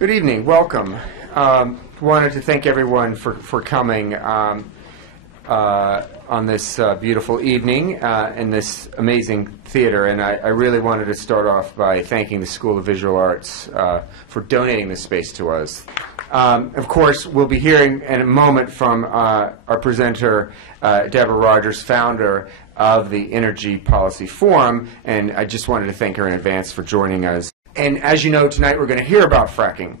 Good evening. Welcome. Wanted to thank everyone for coming on this beautiful evening in this amazing theater. And I really wanted to start off by thanking the School of Visual Arts for donating this space to us. Of course, we'll be hearing in a moment from our presenter, Deborah Rogers, founder of the Energy Policy Forum, and I just wanted to thank her in advance for joining us. And as you know, tonight we're going to hear about fracking.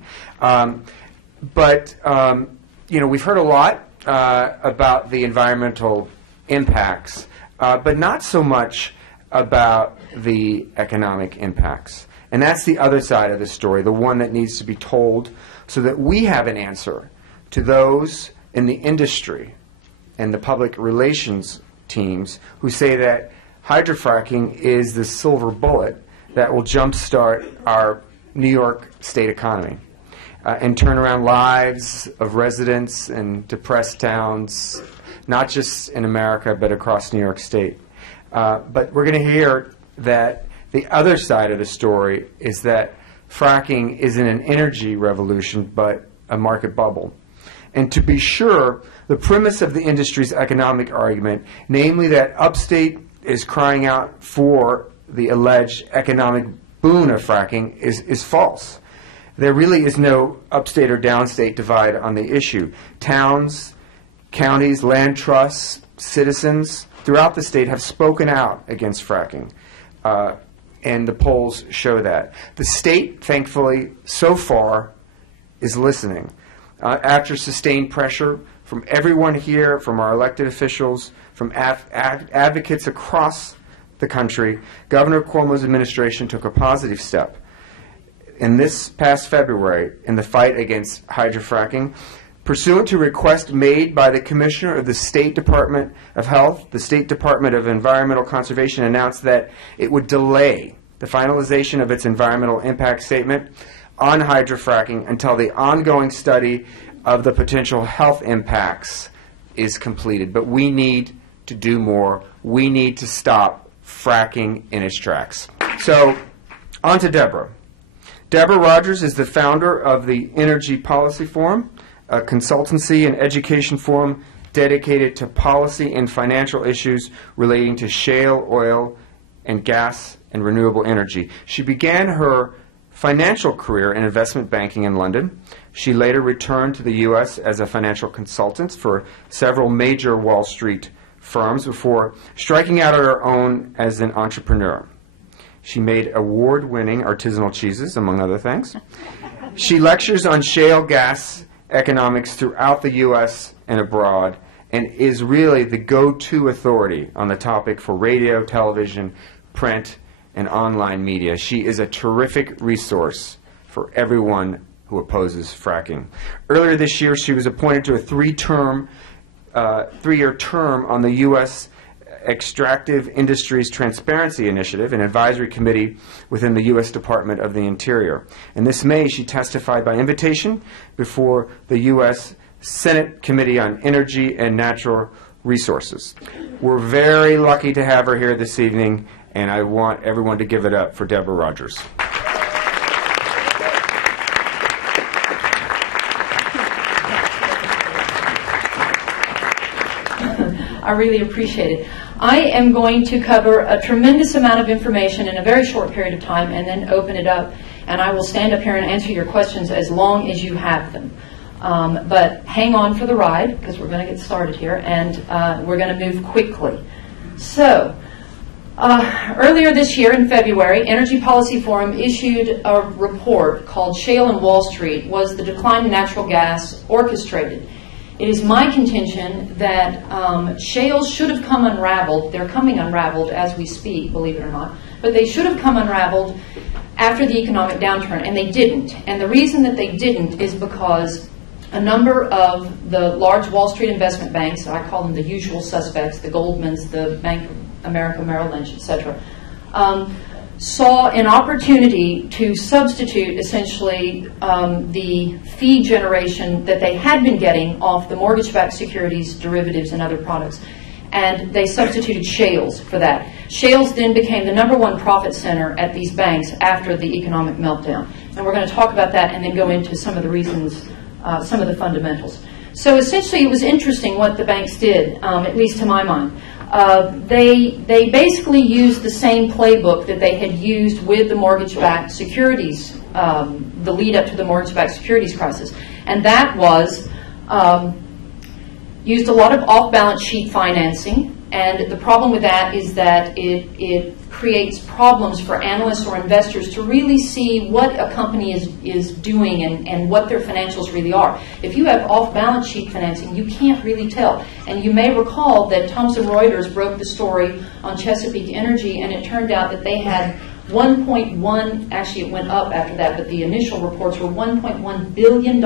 You know, we've heard a lot about the environmental impacts, but not so much about the economic impacts. And that's the other side of the story, the one that needs to be told so that we have an answer to those in the industry and the public relations teams who say that hydrofracking is the silver bullet that will jumpstart our New York state economy and turn around lives of residents in depressed towns, not just in America, but across New York State. But we're going to hear that the other side of the story is that fracking isn't an energy revolution, but a market bubble. And to be sure, the premise of the industry's economic argument, namely that upstate is crying out for the alleged economic boon of fracking, is false. There really is no upstate or downstate divide on the issue. Towns, counties, land trusts, citizens throughout the state have spoken out against fracking, and the polls show that. The state, thankfully, so far, is listening. After sustained pressure from everyone here, from our elected officials, from advocates across the country, Governor Cuomo's administration took a positive step. In this past February, in the fight against hydrofracking, pursuant to request made by the Commissioner of the State Department of Health, the State Department of Environmental Conservation announced that it would delay the finalization of its environmental impact statement on hydrofracking until the ongoing study of the potential health impacts is completed. But we need to do more. We need to stop fracking in its tracks. So, on to Deborah. Deborah Rogers is the founder of the Energy Policy Forum, a consultancy and education forum dedicated to policy and financial issues relating to shale oil and gas and renewable energy. She began her financial career in investment banking in London. She later returned to the U.S. as a financial consultant for several major Wall Street firms before striking out on her own as an entrepreneur. She made award-winning artisanal cheeses, among other things. She lectures on shale gas economics throughout the U.S. and abroad, and is really the go-to authority on the topic for radio, television, print, and online media. She is a terrific resource for everyone who opposes fracking. Earlier this year, she was appointed to a three-year term on the U.S. Extractive Industries Transparency Initiative, an advisory committee within the U.S. Department of the Interior. And this May, she testified by invitation before the U.S. Senate Committee on Energy and Natural Resources. We're very lucky to have her here this evening, and I want everyone to give it up for Deborah Rogers. I really appreciate it. I am going to cover a tremendous amount of information in a very short period of time and then open it up, and I will stand up here and answer your questions as long as you have them. But hang on for the ride, because we're going to get started here, and we're going to move quickly. So, earlier this year in February, Energy Policy Forum issued a report called Shale and Wall Street, Was the Decline in Natural Gas Orchestrated? It is my contention that shales should have come unraveled. They're coming unraveled as we speak, believe it or not. But they should have come unraveled after the economic downturn, and they didn't. And the reason that they didn't is because a number of the large Wall Street investment banks, I call them the usual suspects, the Goldmans, the Bank of America, Merrill Lynch, etc., saw an opportunity to substitute essentially the fee generation that they had been getting off the mortgage-backed securities, derivatives, and other products. And they substituted shales for that. Shales then became the #1 profit center at these banks after the economic meltdown. And we're going to talk about that and then go into some of the reasons, some of the fundamentals. So essentially, it was interesting what the banks did, at least to my mind. They basically used the same playbook that they had used with the mortgage-backed securities, the lead up to the mortgage-backed securities crisis. And that was used a lot of off-balance sheet financing. And the problem with that is that it creates problems for analysts or investors to really see what a company is doing and what their financials really are. If you have off-balance sheet financing, you can't really tell. And you may recall that Thomson Reuters broke the story on Chesapeake Energy, and it turned out that they had 1.1, actually it went up after that, but the initial reports were $1.1 billion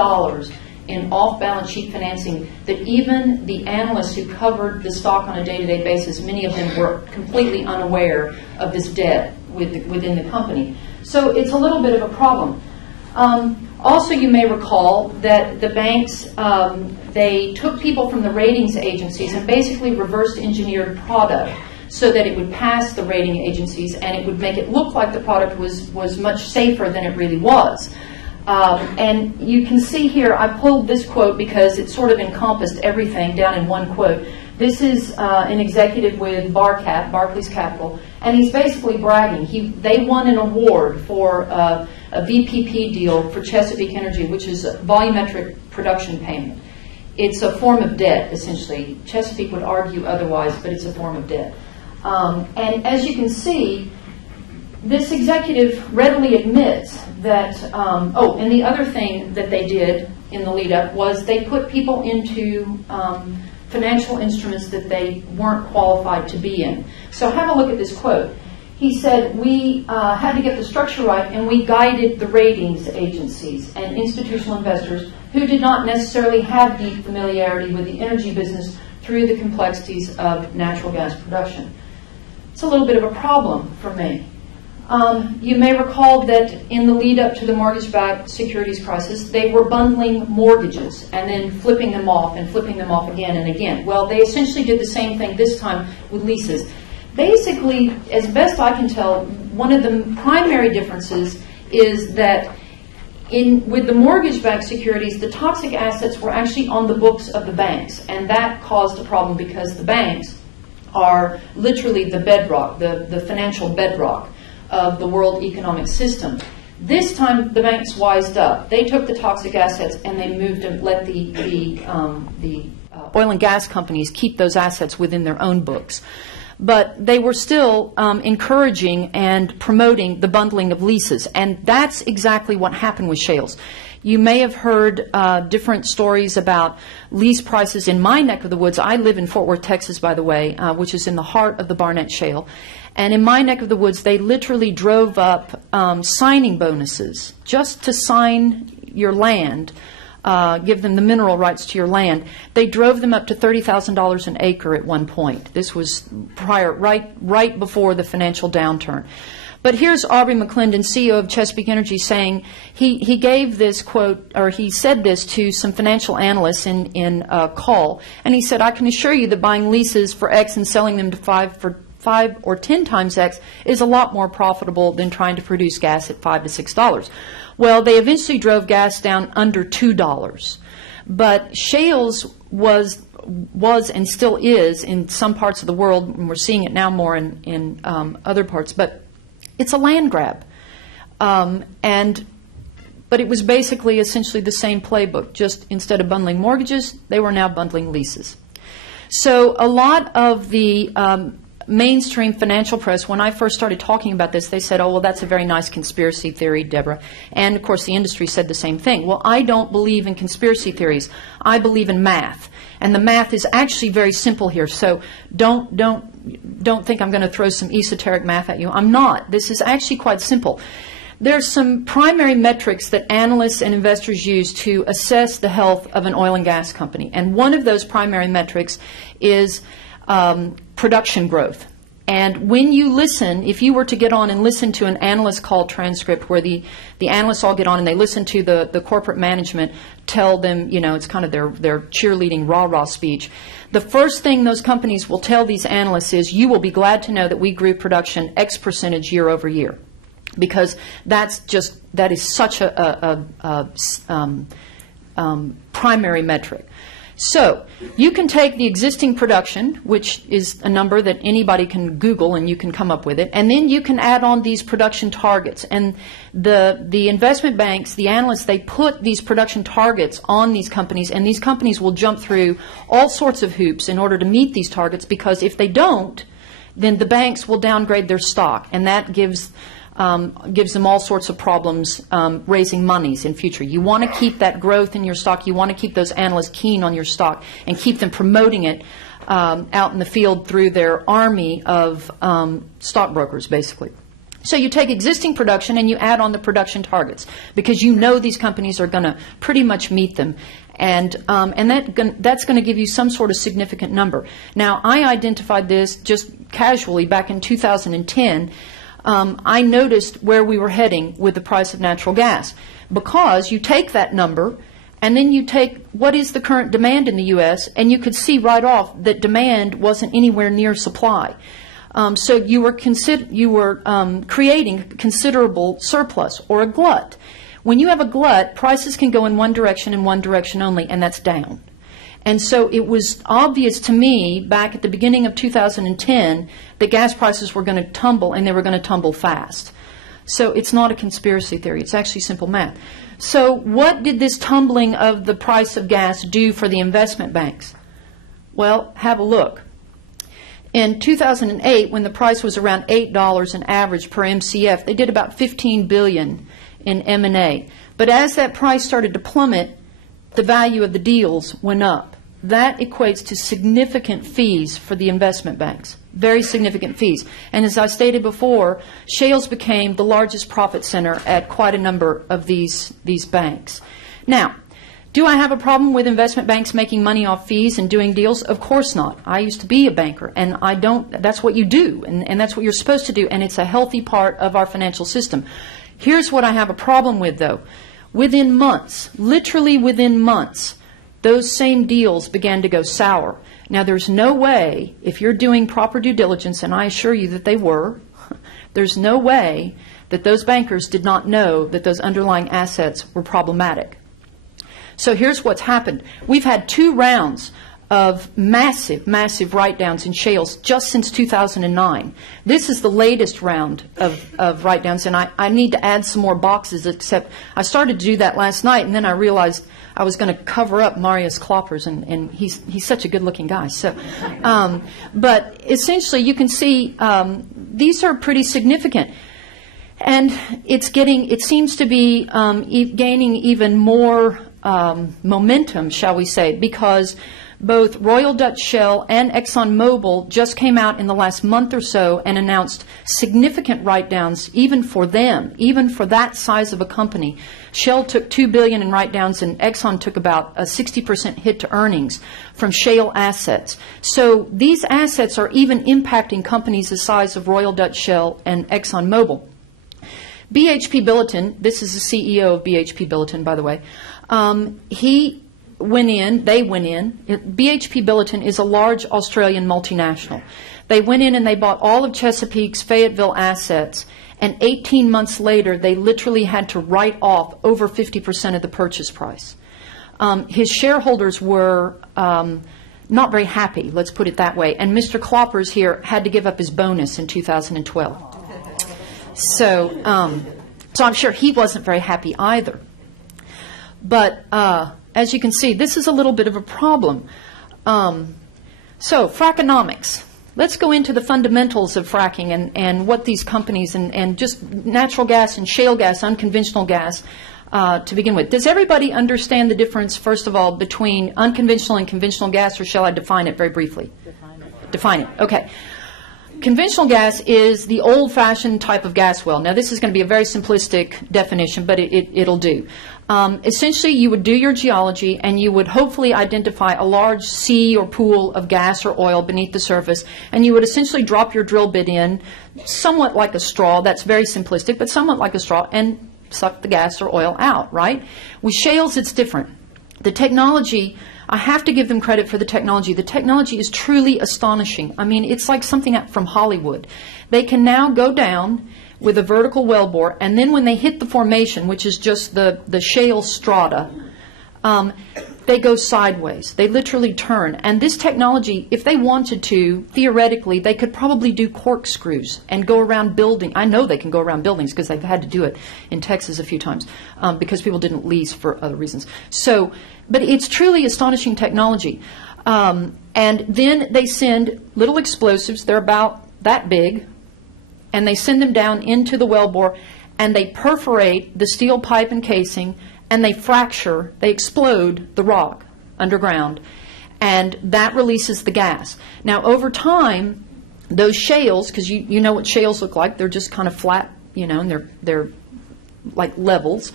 in off-balance sheet financing that even the analysts who covered the stock on a day-to-day basis, many of them were completely unaware of this debt within the company. So it's a little bit of a problem. Also, you may recall that the banks, they took people from the ratings agencies and basically reverse engineered product so that it would pass the rating agencies and it would make it look like the product was much safer than it really was. And you can see here, I pulled this quote because it sort of encompassed everything down in one quote. This is an executive with Barclays Capital, and he's basically bragging. They won an award for a VPP deal for Chesapeake Energy, which is a volumetric production payment. It's a form of debt, essentially. Chesapeake would argue otherwise, but it's a form of debt. And as you can see, this executive readily admits that, and the other thing that they did in the lead-up was they put people into financial instruments that they weren't qualified to be in. So have a look at this quote. He said, we had to get the structure right, and we guided the ratings agencies and institutional investors who did not necessarily have deep familiarity with the energy business through the complexities of natural gas production. It's a little bit of a problem for me. You may recall that in the lead up to the mortgage-backed securities crisis, they were bundling mortgages and then flipping them off and flipping them off again and again. Well, they essentially did the same thing this time with leases. Basically, as best I can tell, one of the primary differences is that with the mortgage-backed securities, the toxic assets were actually on the books of the banks, and that caused a problem because the banks are literally the bedrock, the financial bedrock of the world economic system. This time, the banks wised up. They took the toxic assets and they moved and let the oil and gas companies keep those assets within their own books. But they were still encouraging and promoting the bundling of leases, and that's exactly what happened with shales. You may have heard different stories about lease prices in my neck of the woods. I live in Fort Worth, Texas, by the way, which is in the heart of the Barnett Shale. And in my neck of the woods, they literally drove up signing bonuses just to sign your land, give them the mineral rights to your land. They drove them up to $30,000 an acre at one point. This was right before the financial downturn. But here's Aubrey McClendon, CEO of Chesapeake Energy, saying he gave this quote, or he said this to some financial analysts in a call, and he said, "I can assure you that buying leases for X and selling them to 5 or 10 times X is a lot more profitable than trying to produce gas at $5 to $6. Well, they eventually drove gas down under $2. But shales was and still is in some parts of the world, and we're seeing it now more in other parts, but it's a land grab. But it was basically essentially the same playbook, just instead of bundling mortgages, they were now bundling leases. So a lot of the mainstream financial press, when I first started talking about this, they said, oh, well, that's a very nice conspiracy theory, Deborah. And, of course, the industry said the same thing. Well, I don't believe in conspiracy theories. I believe in math. And the math is actually very simple here. So don't think I'm going to throw some esoteric math at you. I'm not. This is actually quite simple. There's some primary metrics that analysts and investors use to assess the health of an oil and gas company. And one of those primary metrics is production growth. And when you listen, if you were to get on and listen to an analyst call transcript where the analysts all get on and they listen to the corporate management tell them, you know, it's kind of their cheerleading rah-rah speech, the first thing those companies will tell these analysts is, you will be glad to know that we grew production X percentage year over year. because that is such a primary metric. So you can take the existing production, which is a number that anybody can Google and you can come up with it, and then you can add on these production targets. And the investment banks, the analysts, they put these production targets on these companies, and these companies will jump through all sorts of hoops in order to meet these targets, because if they don't, then the banks will downgrade their stock, and that gives them all sorts of problems raising monies in future. You want to keep that growth in your stock. You want to keep those analysts keen on your stock and keep them promoting it out in the field through their army of stockbrokers, basically. So you take existing production and you add on the production targets, because you know these companies are going to pretty much meet them. And that's going to give you some sort of significant number. Now, I identified this just casually back in 2010. I noticed where we were heading with the price of natural gas, because you take that number and then you take what is the current demand in the U.S., and you could see right off that demand wasn't anywhere near supply. So you were creating considerable surplus or a glut. When you have a glut, prices can go in one direction and one direction only, and that's down. And so it was obvious to me back at the beginning of 2010 that gas prices were going to tumble, and they were going to tumble fast. So it's not a conspiracy theory. It's actually simple math. So what did this tumbling of the price of gas do for the investment banks? Well, have a look. In 2008, when the price was around $8 an average per MCF, they did about $15 billion in M&A. But as that price started to plummet, the value of the deals went up. That equates to significant fees for the investment banks, very significant fees. And as I stated before, shales became the largest profit center at quite a number of these banks. Now, do I have a problem with investment banks making money off fees and doing deals? Of course not. I used to be a banker, and I don't. That's what you do, and that's what you're supposed to do, and it's a healthy part of our financial system. Here's what I have a problem with, though. Within months, literally within months, those same deals began to go sour. Now, there's no way, if you're doing proper due diligence, and I assure you that they were, there's no way that those bankers did not know that those underlying assets were problematic. So here's what's happened. We've had 2 rounds of massive, massive write-downs in shales just since 2009. This is the latest round of write-downs, and I need to add some more boxes, except I started to do that last night, and then I realized I was going to cover up Marius Kloppers, and he's such a good-looking guy. So, but essentially, you can see these are pretty significant, and it seems to be gaining even more momentum, shall we say, because both Royal Dutch Shell and ExxonMobil just came out in the last month or so and announced significant write-downs even for them, even for that size of a company. Shell took $2 billion in write-downs, and Exxon took about a 60% hit to earnings from shale assets. So these assets are even impacting companies the size of Royal Dutch Shell and ExxonMobil. BHP Billiton, this is the CEO of BHP Billiton, by the way, they went in. BHP Billiton is a large Australian multinational. They went in and they bought all of Chesapeake's Fayetteville assets, and 18 months later they literally had to write off over 50% of the purchase price. His shareholders were not very happy, let's put it that way, and Mr. Kloppers here had to give up his bonus in 2012. So I'm sure he wasn't very happy either. But as you can see, this is a little bit of a problem. So, frackonomics. Let's go into the fundamentals of fracking and what these companies and just natural gas and shale gas, unconventional gas, to begin with. Does everybody understand the difference, first of all, between unconventional and conventional gas, or shall I define it very briefly? Define it. Okay. Conventional gas is the old-fashioned type of gas well. Now, this is going to be a very simplistic definition, but it'll do. Essentially, you would do your geology, and you would hopefully identify a large sea or pool of gas or oil beneath the surface, and you would essentially drop your drill bit in, somewhat like a straw. That's very simplistic, but somewhat like a straw, and suck the gas or oil out, right? With shales, it's different. The technology, I have to give them credit for the technology. The technology is truly astonishing. I mean, it's like something from Hollywood. They can now go down with a vertical wellbore, and then when they hit the formation, which is just the shale strata, they go sideways. They literally turn. And this technology, if they wanted to, theoretically, they could probably do corkscrews and go around building. I know they can go around buildings because they've had to do it in Texas a few times because people didn't lease for other reasons. So, but it's truly astonishing technology. And then they send little explosives. They're about that big. And they send them down into the wellbore, and they perforate the steel pipe and casing, and they fracture, they explode the rock underground, and that releases the gas. Now, over time, those shales, because you know what shales look like, they're just kind of flat, you know, and they're like levels.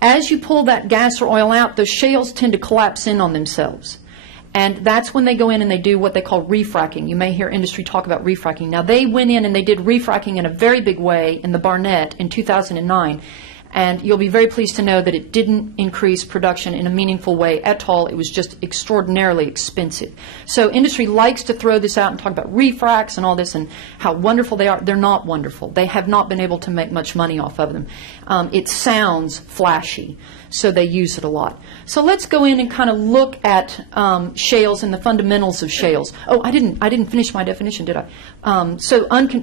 As you pull that gas or oil out, those shales tend to collapse in on themselves. And that's when they go in and they do what they call refracking. You may hear industry talk about refracking. Now, they went in and they did refracking in a very big way in the Barnett in 2009. And you'll be very pleased to know that it didn't increase production in a meaningful way at all. It was just extraordinarily expensive. So industry likes to throw this out and talk about refracts and all this and how wonderful they are. They're not wonderful. They have not been able to make much money off of them. It sounds flashy, so they use it a lot. So let's go in and kind of look at shales and the fundamentals of shales. Oh, I didn't finish my definition, did I?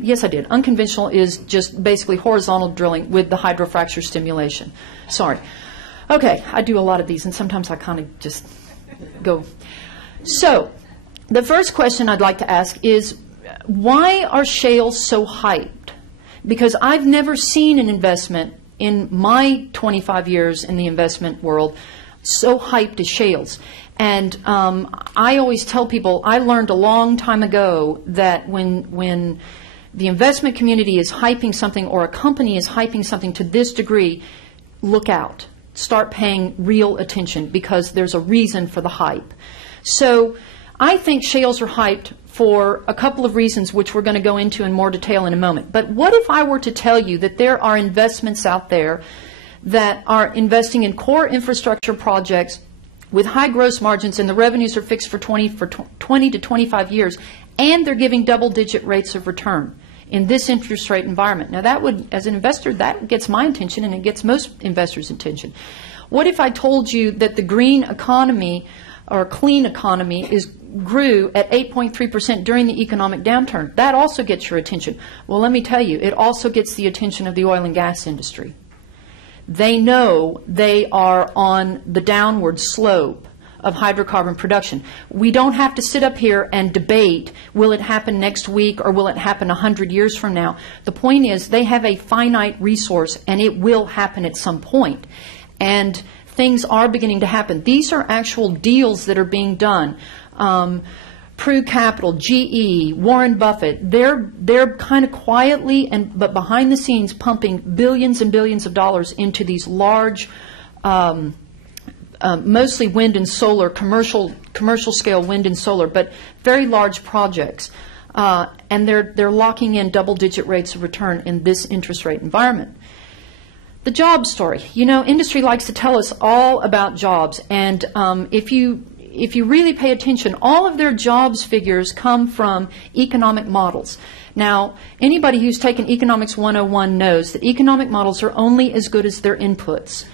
Yes, I did. Unconventional is just basically horizontal drilling with the hydrofracture stimulation. Sorry. Okay, I do a lot of these, and sometimes I kind of just go. So the first question I'd like to ask is, why are shales so hyped? Because I've never seen an investment in my 25 years in the investment world so hyped as shales. And I always tell people, I learned a long time ago that when the investment community is hyping something or a company is hyping something to this degree, look out. Start paying real attention because there's a reason for the hype. So I think shales are hyped for a couple of reasons which we're going to go into in more detail in a moment. But what if I were to tell you that there are investments out there that are investing in core infrastructure projects with high gross margins and the revenues are fixed for 20 to 25 years and they're giving double-digit rates of return in this interest rate environment? Now that would, as an investor, that gets my attention and it gets most investors' attention. What if I told you that the green economy or clean economy grew at 8.3% during the economic downturn? That also gets your attention. Well, let me tell you, it also gets the attention of the oil and gas industry. They know they are on the downward slope of hydrocarbon production. We don't have to sit up here and debate, will it happen next week or will it happen 100 years from now? The point is they have a finite resource and it will happen at some point. And things are beginning to happen. These are actual deals that are being done. Pru Capital, GE, Warren Buffett, they're kind of quietly but behind the scenes pumping billions and billions of dollars into these large, mostly wind and solar, commercial scale wind and solar, but very large projects. And they're locking in double-digit rates of return in this interest rate environment. The job story. You know, industry likes to tell us all about jobs, and if you really pay attention, all of their jobs figures come from economic models. Now, anybody who's taken Economics 101 knows that economic models are only as good as their inputs.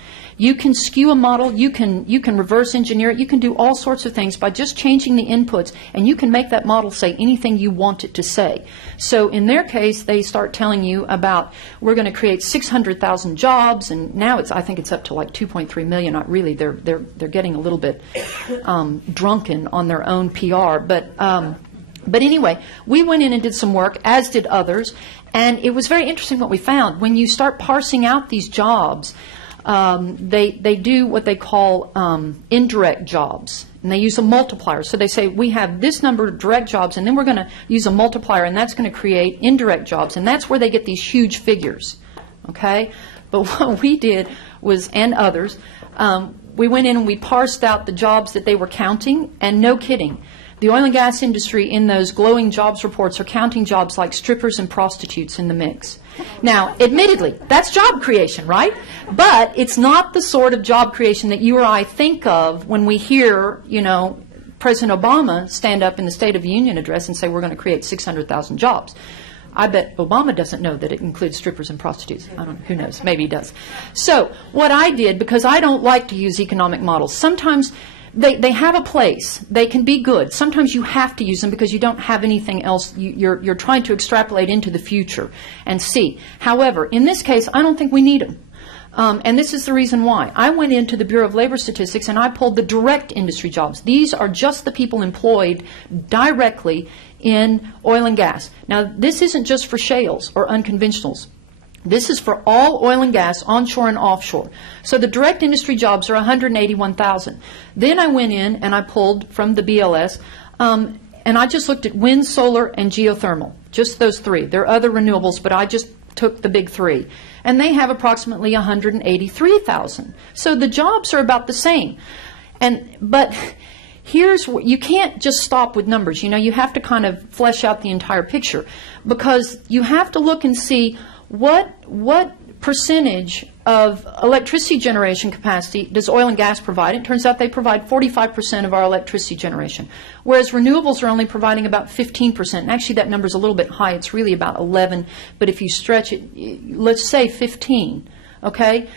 You can skew a model, you can reverse engineer it, you can do all sorts of things by just changing the inputs, and you can make that model say anything you want it to say. So in their case, they start telling you about, we're going to create 600,000 jobs, and now I think it's up to like 2.3 million. Not really, they're getting a little bit drunken on their own PR, but anyway, we went in and did some work, as did others, and it was very interesting what we found. When you start parsing out these jobs, they do what they call indirect jobs, and they use a multiplier. So they say, we have this number of direct jobs, and then we're going to use a multiplier, and that's going to create indirect jobs, and that's where they get these huge figures, okay? But what we did was, and others, we went in and we parsed out the jobs that they were counting, and no kidding, the oil and gas industry in those glowing jobs reports are counting jobs like strippers and prostitutes in the mix. Now, admittedly, that's job creation, right? But it's not the sort of job creation that you or I think of when we hear, you know, President Obama stand up in the State of the Union address and say we're going to create 600,000 jobs. I bet Obama doesn't know that it includes strippers and prostitutes. I don't know. Who knows? Maybe he does. So what I did, because I don't like to use economic models, sometimes they have a place. They can be good. Sometimes you have to use them because you don't have anything else. You're trying to extrapolate into the future and see. However, in this case, I don't think we need them. And this is the reason why. I went into the Bureau of Labor Statistics and I pulled the direct industry jobs. These are just the people employed directly in oil and gas. Now, this isn't just for shales or unconventionals. This is for all oil and gas, onshore and offshore. So the direct industry jobs are 181,000. Then I went in and I pulled from the BLS, and I just looked at wind, solar, and geothermal. Just those three. There are other renewables, but I just took the big three. And they have approximately 183,000. So the jobs are about the same. But here's what, you can't just stop with numbers. You know, you have to kind of flesh out the entire picture, because you have to look and see what percentage of electricity generation capacity does oil and gas provide. It turns out they provide 45% of our electricity generation, whereas renewables are only providing about 15%. And actually that number is a little bit high. It's really about 11, but if you stretch it, let's say 15, okay?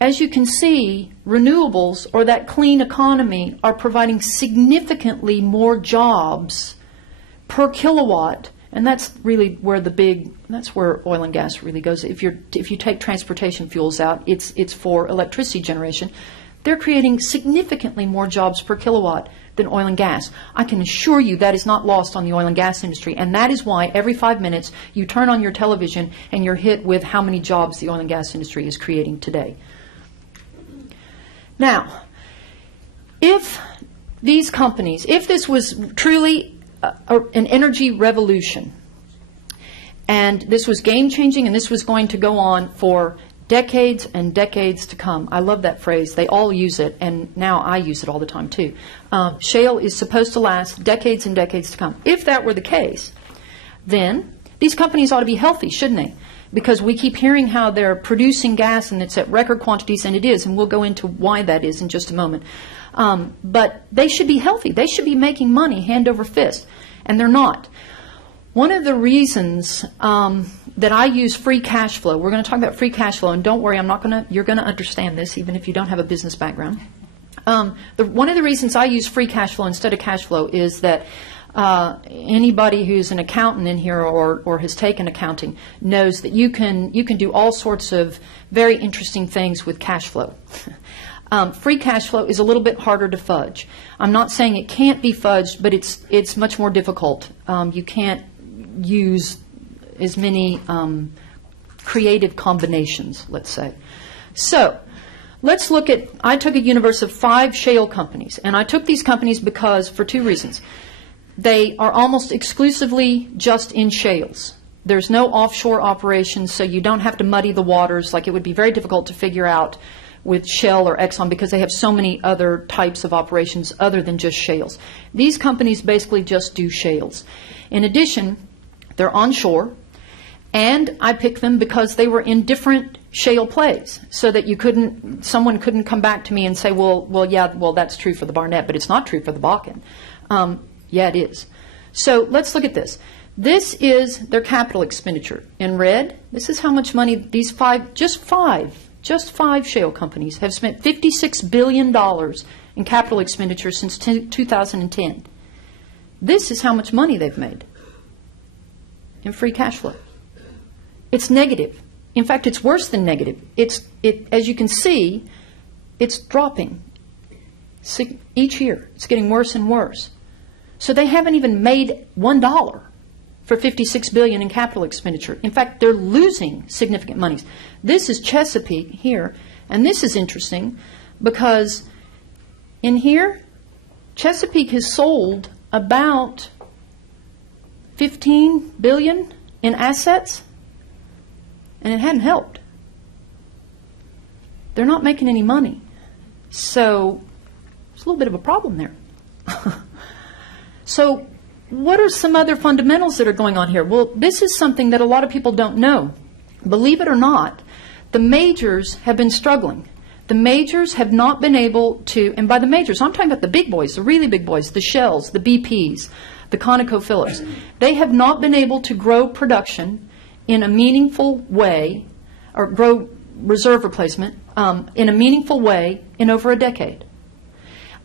As you can see, renewables, or that clean economy, are providing significantly more jobs per kilowatt. And that's really where that's where oil and gas really goes. If you take transportation fuels out, it's for electricity generation. They're creating significantly more jobs per kilowatt than oil and gas. I can assure you that is not lost on the oil and gas industry, and that is why every 5 minutes you turn on your television and you're hit with how many jobs the oil and gas industry is creating today. Now, if these companies, if this was truly an energy revolution, and this was game-changing, and this was going to go on for decades and decades to come. I love that phrase. They all use it, and now I use it all the time too. Shale is supposed to last decades and decades to come. If that were the case, then these companies ought to be healthy, shouldn't they? Because we keep hearing how they're producing gas and it's at record quantities, and it is, and we'll go into why that is in just a moment. But they should be healthy. They should be making money hand over fist, and they're not. One of the reasons that I use free cash flow, we're going to talk about free cash flow, and don't worry, you're going to understand this even if you don't have a business background. One of the reasons I use free cash flow instead of cash flow is that anybody who's an accountant in here or has taken accounting knows that you can do all sorts of very interesting things with cash flow. Free cash flow is a little bit harder to fudge. I'm not saying it can't be fudged, but it's much more difficult. You can't use as many creative combinations, let's say. So let's look at, I took a universe of 5 shale companies, and I took these companies because, for 2 reasons. They are almost exclusively just in shales. There's no offshore operations, so you don't have to muddy the waters. Like, it would be very difficult to figure out with Shell or Exxon because they have so many other types of operations other than just shales. These companies basically just do shales. In addition, they're onshore, and I picked them because they were in different shale plays, so that someone couldn't come back to me and say, well, that's true for the Barnett, but it's not true for the Bakken. Yeah, it is. So let's look at this. This is their capital expenditure. In red, this is how much money these just five shale companies have spent $56 billion in capital expenditure since 2010. This is how much money they've made in free cash flow. It's negative. In fact, it's worse than negative. As you can see, it's dropping each year. It's getting worse and worse. So they haven't even made $1 for $56 billion in capital expenditure. In fact, they're losing significant monies. This is Chesapeake here, and this is interesting because in here, Chesapeake has sold about $15 billion in assets, and it hadn't helped. They're not making any money. So there's a little bit of a problem there. So what are some other fundamentals that are going on here? Well, this is something that a lot of people don't know. Believe it or not, the majors have been struggling. The majors have not been able to, and by the majors, I'm talking about the big boys, the really big boys, the Shells, the BPs, the ConocoPhillips. They have not been able to grow production in a meaningful way, or grow reserve replacement in a meaningful way in over a decade.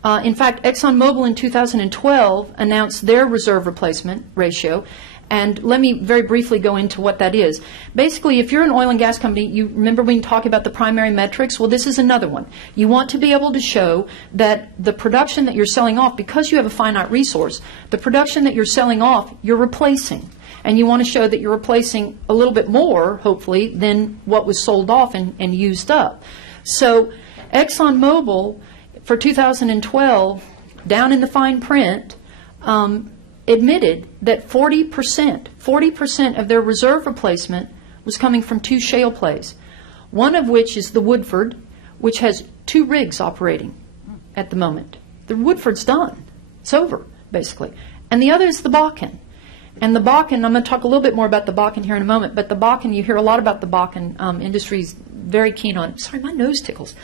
In fact, ExxonMobil in 2012 announced their reserve replacement ratio, and let me very briefly go into what that is. Basically, if you're an oil and gas company, you remember we talk about the primary metrics? Well, this is another one. You want to be able to show that the production that you're selling off, because you have a finite resource, the production that you're selling off, you're replacing. And you want to show that you're replacing a little bit more, hopefully, than what was sold off and used up. So ExxonMobil, for 2012, down in the fine print, admitted that 40% of their reserve replacement was coming from 2 shale plays, one of which is the Woodford, which has 2 rigs operating at the moment. The Woodford's done. It's over, basically. And the other is the Bakken. And the Bakken, I'm going to talk a little bit more about the Bakken here in a moment, but the Bakken, you hear a lot about the Bakken. Industry is very keen on, sorry, my nose tickles.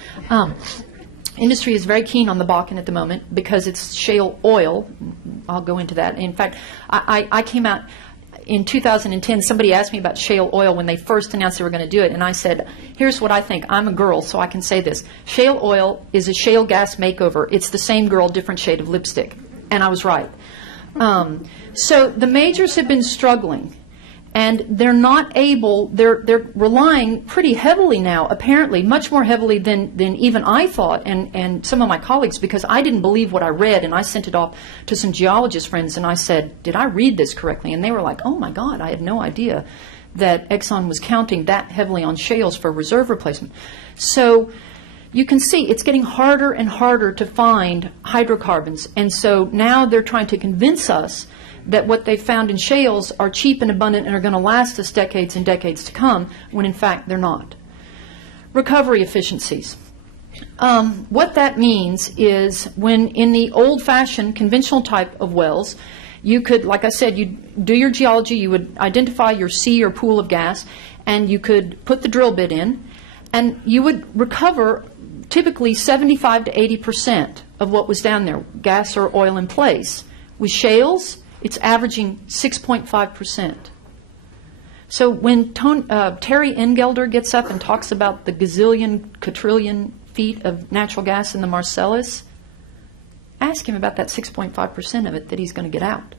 Industry is very keen on the Bakken at the moment because it's shale oil. I'll go into that. In fact, I came out in 2010. Somebody asked me about shale oil when they first announced they were going to do it, and I said, here's what I think. I'm a girl, so I can say this. Shale oil is a shale gas makeover. It's the same girl, different shade of lipstick. And I was right. So the majors have been struggling. And they're not able, they're relying pretty heavily now, apparently, much more heavily than even I thought and some of my colleagues, because I didn't believe what I read, and I sent it off to some geologist friends, and I said, did I read this correctly? And they were like, oh my God, I had no idea that Exxon was counting that heavily on shales for reserve replacement. So you can see it's getting harder and harder to find hydrocarbons, and so now they're trying to convince us that what they found in shales are cheap and abundant and are going to last us decades and decades to come, when in fact they're not. Recovery efficiencies. What that means is when in the old-fashioned conventional type of wells, you could, like I said, you'd do your geology, you would identify your sea or pool of gas, and you could put the drill bit in, and you would recover typically 75 to 80% of what was down there, gas or oil in place. With shales, it's averaging 6.5%. So when Terry Engelder gets up and talks about the gazillion, quadrillion feet of natural gas in the Marcellus, ask him about that 6.5% of it that he's going to get out.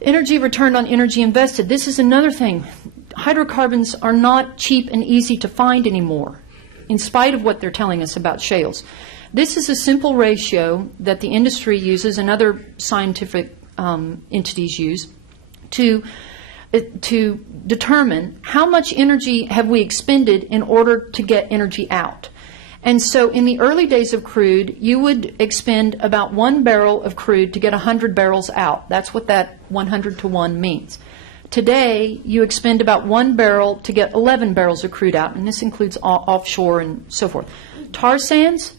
Energy return on energy invested. This is another thing. Hydrocarbons are not cheap and easy to find anymore, in spite of what they're telling us about shales. This is a simple ratio that the industry uses and other scientific entities use to determine how much energy have we expended in order to get energy out. And so in the early days of crude, you would expend about 1 barrel of crude to get 100 barrels out. That's what that 100 to 1 means. Today, you expend about 1 barrel to get 11 barrels of crude out, and this includes offshore and so forth. Tar sands,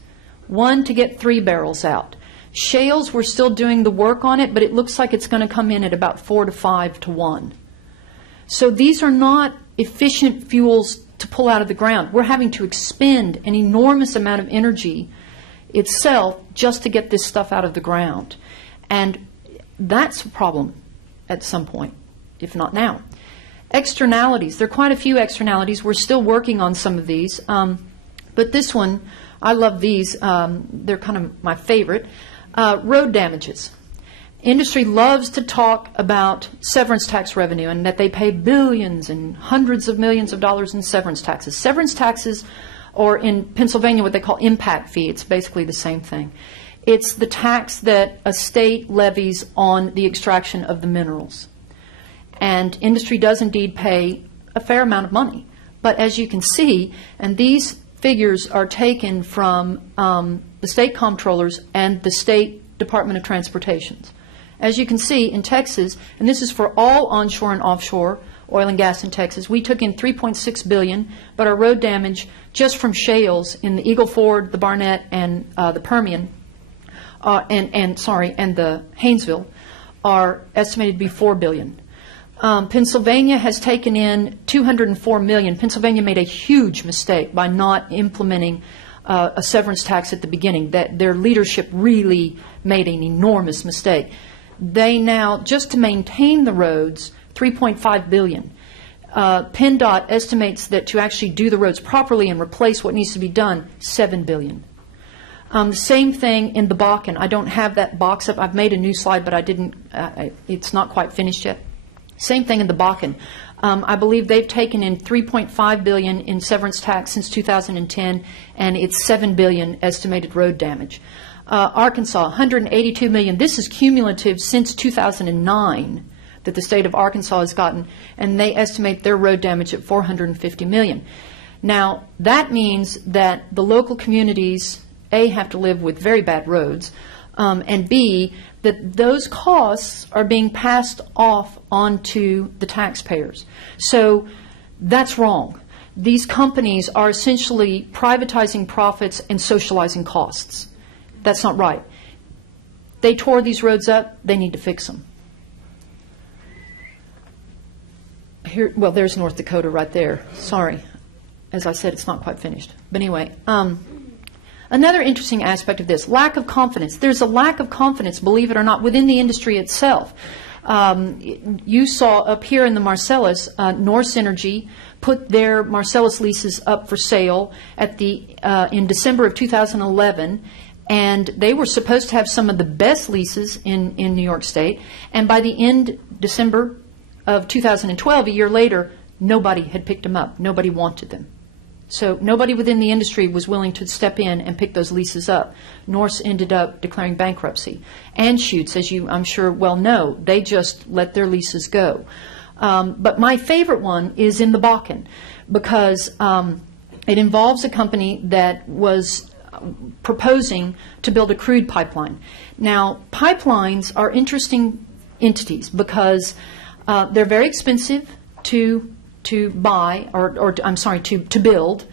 1 to get 3 barrels out. Shales, we're still doing the work on it, but it looks like it's going to come in at about 4 to 5 to 1. So these are not efficient fuels to pull out of the ground. We're having to expend an enormous amount of energy itself just to get this stuff out of the ground. And that's a problem at some point, if not now. Externalities. There are quite a few externalities. We're still working on some of these. But this one, I love these. They're kind of my favorite. Road damages. Industry loves to talk about severance tax revenue and that they pay billions and hundreds of millions of dollars in severance taxes. Severance taxes, or in Pennsylvania what they call impact fee, it's basically the same thing. It's the tax that a state levies on the extraction of the minerals. And industry does indeed pay a fair amount of money. But as you can see, and these figures are taken from the state comptrollers and the State Department of Transportation. As you can see, in Texas, and this is for all onshore and offshore oil and gas in Texas, we took in $3.6 billion, but our road damage just from shales in the Eagle Ford, the Barnett, and the Permian, and the Haynesville are estimated to be $4 billion. Pennsylvania has taken in $204 million. Pennsylvania made a huge mistake by not implementing a severance tax at the beginning. That their leadership really made an enormous mistake. they now, just to maintain the roads, $3.5 billion. PennDOT estimates that to actually do the roads properly and replace what needs to be done, $7 billion. Same thing in the Bakken. I don't have that box up. I've made a new slide, but I didn't. It's not quite finished yet. Same thing in the Bakken. I believe they've taken in $3.5 billion in severance tax since 2010, and it's $7 billion estimated road damage. Arkansas, $182 million. This is cumulative since 2009 that the state of Arkansas has gotten, and they estimate their road damage at $450 million. Now, that means that the local communities, A, have to live with very bad roads, and B, that those costs are being passed off onto the taxpayers. So that's wrong. These companies are essentially privatizing profits and socializing costs. That's not right. They tore these roads up. They need to fix them. Here, well, there's North Dakota right there. Sorry. As I said, it's not quite finished. But anyway, another interesting aspect of this, lack of confidence. There's a lack of confidence, believe it or not, within the industry itself. You saw up here in the Marcellus, Norse Energy put their Marcellus leases up for sale at in December of 2011, and they were supposed to have some of the best leases in New York State. And by the end, December of 2012, a year later, nobody had picked them up. Nobody wanted them. So nobody within the industry was willing to step in and pick those leases up. Norse ended up declaring bankruptcy. Anschutz, as you I'm sure well know, they just let their leases go. But my favorite one is in the Bakken, because it involves a company that was proposing to build a crude pipeline. Now, pipelines are interesting entities because they're very expensive to buy, or I'm sorry, to build.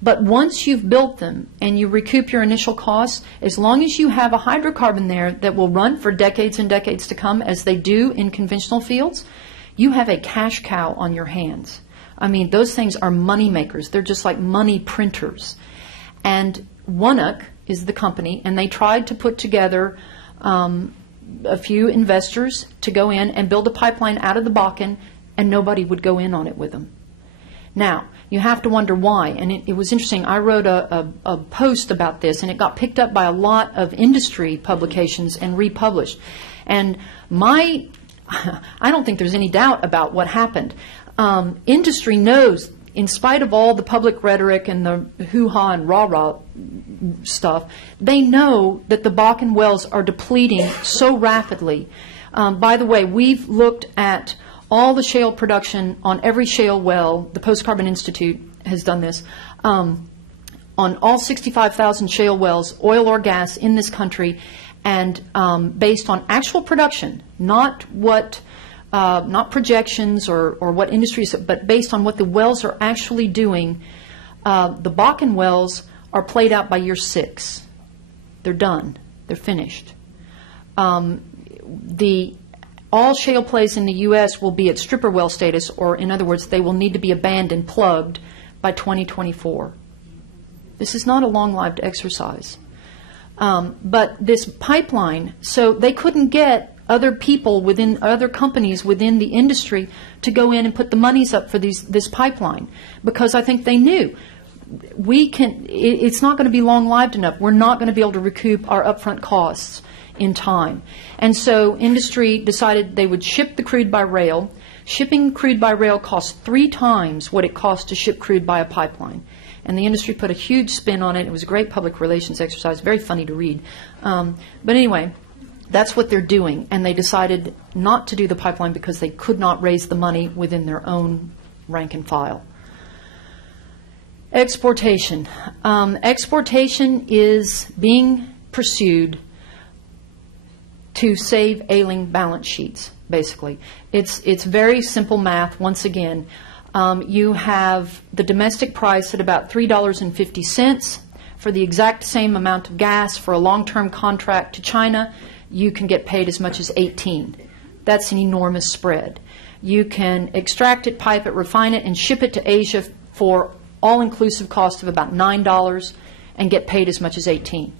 But once you've built them and you recoup your initial costs, as long as you have a hydrocarbon there that will run for decades and decades to come, as they do in conventional fields, you have a cash cow on your hands. I mean, those things are money makers. They're just like money printers. And Wonoke is the company, and they tried to put together a few investors to go in and build a pipeline out of the Bakken, and nobody would go in on it with them. Now, you have to wonder why, and it was interesting. I wrote a post about this, and it got picked up by a lot of industry publications and republished. And I don't think there's any doubt about what happened. Industry knows, in spite of all the public rhetoric and the hoo-ha and rah-rah stuff, they know that the Bakken wells are depleting so rapidly. By the way, we've looked at all the shale production on every shale well. The Post-Carbon Institute has done this. On all 65,000 shale wells, oil or gas in this country, and based on actual production, not projections or what industries, but based on what the wells are actually doing, the Bakken wells are played out by year 6. They're done. They're finished. All shale plays in the U.S. will be at stripper well status, or in other words, they will need to be abandoned, plugged, by 2024. This is not a long-lived exercise. But this pipeline, so they couldn't get other people within other companies within the industry to go in and put the monies up for this pipeline, because I think they knew it's not going to be long-lived enough. We're not going to be able to recoup our upfront costs in time. And so industry decided they would ship the crude by rail. Shipping crude by rail costs 3 times what it costs to ship crude by a pipeline. And the industry put a huge spin on it. It was a great public relations exercise, very funny to read. But anyway, that's what they're doing. And they decided not to do the pipeline because they could not raise the money within their own rank and file. Exportation. Exportation is being pursued to save ailing balance sheets, basically. It's very simple math, once again. You have the domestic price at about $3.50 for the exact same amount of gas. For a long-term contract to China, you can get paid as much as $18. That's an enormous spread. You can extract it, pipe it, refine it, and ship it to Asia for all-inclusive cost of about $9 and get paid as much as $18.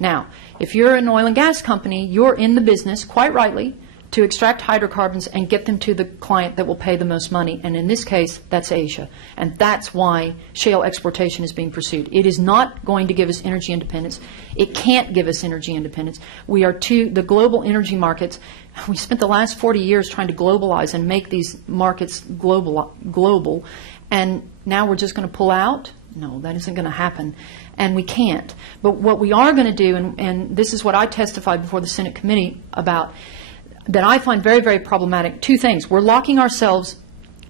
Now, if you're an oil and gas company, you're in the business, quite rightly, to extract hydrocarbons and get them to the client that will pay the most money. And in this case, that's Asia. And that's why shale exploitation is being pursued. It is not going to give us energy independence. It can't give us energy independence. We are the global energy markets. We spent the last 40 years trying to globalize and make these markets global. And now we're just going to pull out? No, that isn't going to happen. And we can't. But what we are going to do, and this is what I testified before the Senate committee about, that I find very, very problematic. Two things. We're locking ourselves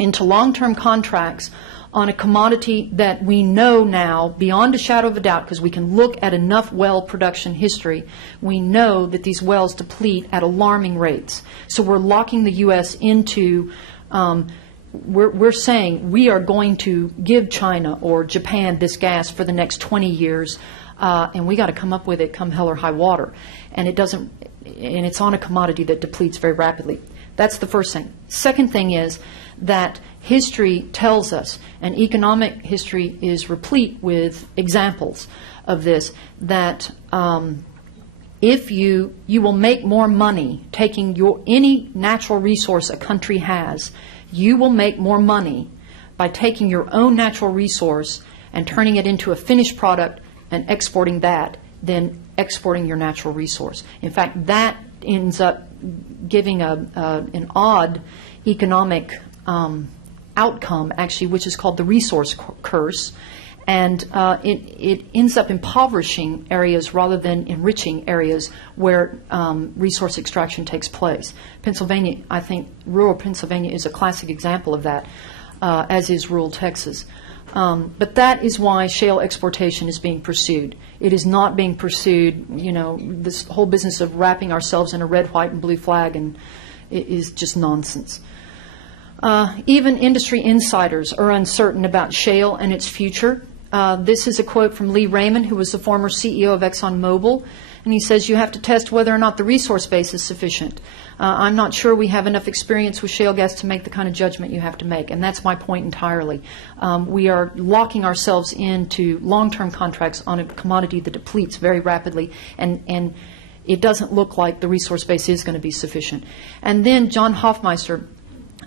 into long-term contracts on a commodity that we know now, beyond a shadow of a doubt, because we can look at enough well production history, we know that these wells deplete at alarming rates. So we're locking the U.S. into, we're saying we are going to give China or Japan this gas for the next 20 years, and we got to come up with it come hell or high water. And it doesn't, and it's on a commodity that depletes very rapidly. That's the first thing. Second thing is that history tells us, and economic history is replete with examples of this, that if you will make more money taking any natural resource a country has, you will make more money by taking your own natural resource and turning it into a finished product and exporting that than exporting your natural resource. In fact, that ends up giving an odd economic outcome, actually, which is called the resource curse, and it ends up impoverishing areas rather than enriching areas where resource extraction takes place. Pennsylvania, I think, rural Pennsylvania is a classic example of that, as is rural Texas. But that is why shale exploitation is being pursued. It is not being pursued, this whole business of wrapping ourselves in a red, white, and blue flag, and it is just nonsense. Even industry insiders are uncertain about shale and its future. This is a quote from Lee Raymond, who was the former CEO of ExxonMobil, and he says, "You have to test whether or not the resource base is sufficient. I'm not sure we have enough experience with shale gas to make the kind of judgment you have to make." And that's my point entirely. We are locking ourselves into long-term contracts on a commodity that depletes very rapidly, and it doesn't look like the resource base is going to be sufficient. And then John Hofmeister,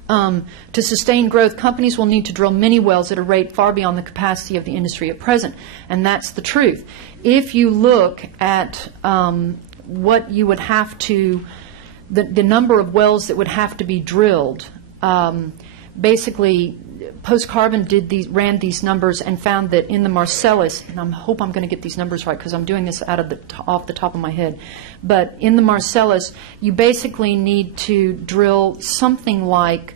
to sustain growth, companies will need to drill many wells at a rate far beyond the capacity of the industry at present. And that's the truth. If you look at what you would have to, the number of wells that would have to be drilled, basically Post Carbon ran these numbers and found that in the Marcellus, and I hope I'm going to get these numbers right because I'm doing this off the top of my head, but in the Marcellus, you basically need to drill something like,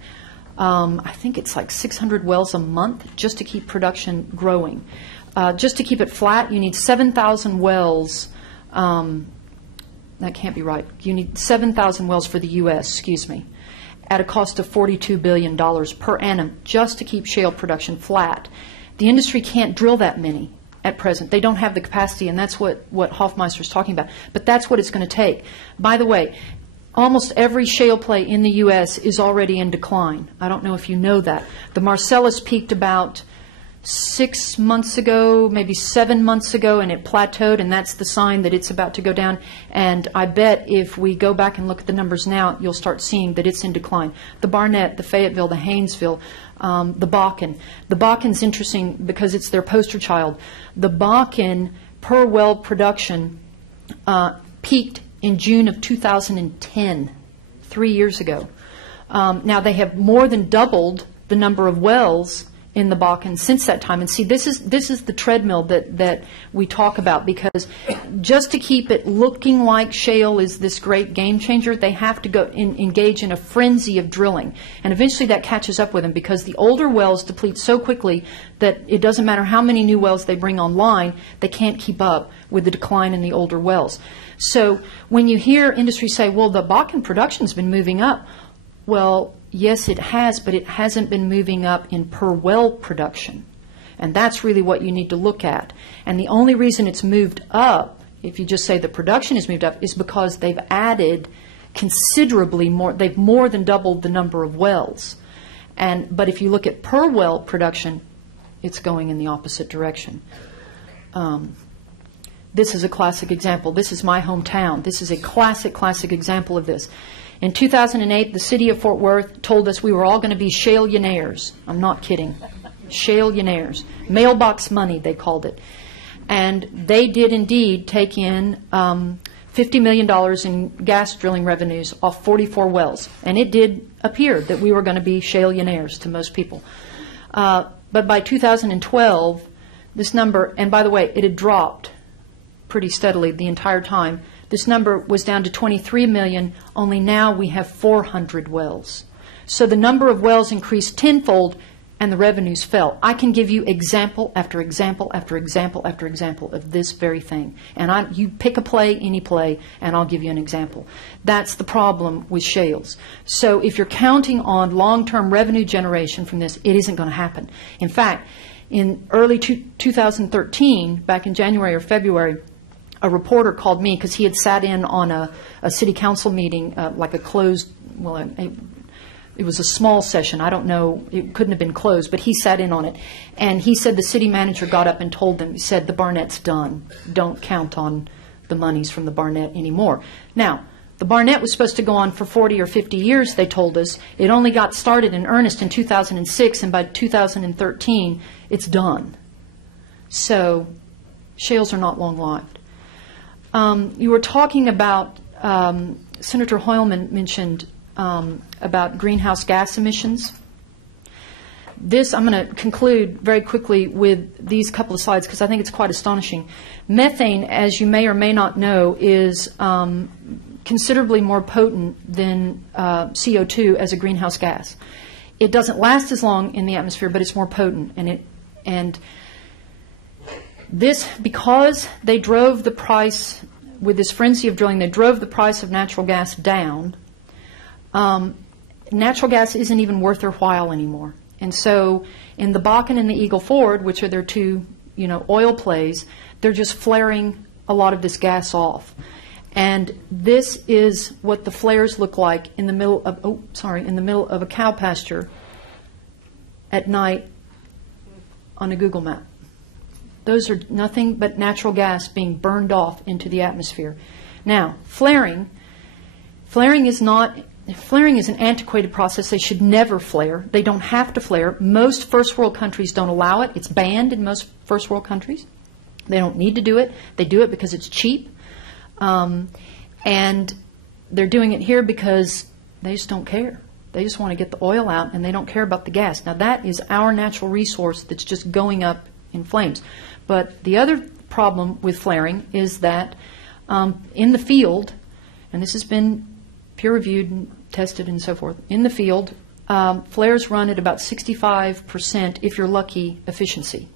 I think it's like 600 wells a month just to keep production growing. Just to keep it flat, you need 7,000 wells. That can't be right. You need 7,000 wells for the U.S., excuse me, at a cost of $42 billion per annum just to keep shale production flat. The industry can't drill that many at present. They don't have the capacity, and that's what Hofmeister is talking about. But that's what it's going to take. By the way, almost every shale play in the U.S. is already in decline. I don't know if you know that. The Marcellus peaked about 6 months ago, maybe 7 months ago, and it plateaued, and that's the sign that it's about to go down. And I bet if we go back and look at the numbers now, you'll start seeing that it's in decline. The Barnett, the Fayetteville, the Haynesville, the Bakken. The Bakken's interesting because it's their poster child. The Bakken per well production peaked in June of 2010, 3 years ago. Now they have more than doubled the number of wells in the Bakken since that time. And see, this is the treadmill that we talk about, because just to keep it looking like shale is this great game changer, they have to go engage in a frenzy of drilling. And eventually that catches up with them, because the older wells deplete so quickly that it doesn't matter how many new wells they bring online, they can't keep up with the decline in the older wells. So when you hear industry say, well, the Bakken production's been moving up, well, yes, it has, but it hasn't been moving up in per well production. And that's really what you need to look at. And the only reason it's moved up, if you just say the production has moved up, is because they've added considerably more. They've more than doubled the number of wells. But if you look at per well production, it's going in the opposite direction. This is a classic example. This is my hometown. This is a classic example of this. In 2008, the city of Fort Worth told us we were all going to be shale-yonaires. I'm not kidding. Shale-yonaires. Mailbox money, they called it. And they did indeed take in $50 million in gas drilling revenues off 44 wells. And it did appear that we were going to be shale-yonaires to most people. But by 2012, this number, and by the way, it had dropped pretty steadily the entire time. This number was down to 23 million. Only now we have 400 wells. So the number of wells increased tenfold, and the revenues fell. I can give you example after example after example after example of this very thing. And you pick a play, any play, and I'll give you an example. That's the problem with shales. So if you're counting on long-term revenue generation from this, it isn't going to happen. In fact, in early 2013, back in January or February, a reporter called me because he had sat in on a city council meeting, like a closed, well, it was a small session. I don't know, it couldn't have been closed, but he sat in on it. And he said the city manager got up and told them, he said, the Barnett's done. Don't count on the monies from the Barnett anymore. Now, the Barnett was supposed to go on for 40 or 50 years, they told us. It only got started in earnest in 2006, and by 2013, it's done. So, shales are not long-lived. You were talking about, Senator Hoylman mentioned about greenhouse gas emissions. This, I'm going to conclude very quickly with these couple of slides because I think it's quite astonishing. Methane, as you may or may not know, is considerably more potent than CO2 as a greenhouse gas. It doesn't last as long in the atmosphere, but it's more potent. And this, because they drove the price, with this frenzy of drilling, they drove the price of natural gas down. Natural gas isn't even worth their while anymore. And so in the Bakken and the Eagle Ford, which are their two, oil plays, they're just flaring a lot of this gas off. And this is what the flares look like in the middle of a cow pasture at night on a Google map. Those are nothing but natural gas being burned off into the atmosphere. Now, flaring is an antiquated process. They should never flare. They don't have to flare. Most first world countries don't allow it. It's banned in most first world countries. They don't need to do it. They do it because it's cheap. And they're doing it here because they just don't care. They just want to get the oil out, and they don't care about the gas. Now, that is our natural resource that's just going up in flames. But the other problem with flaring is that in the field, and this has been peer-reviewed and tested and so forth, in the field, flares run at about 65%, if you're lucky, efficiency.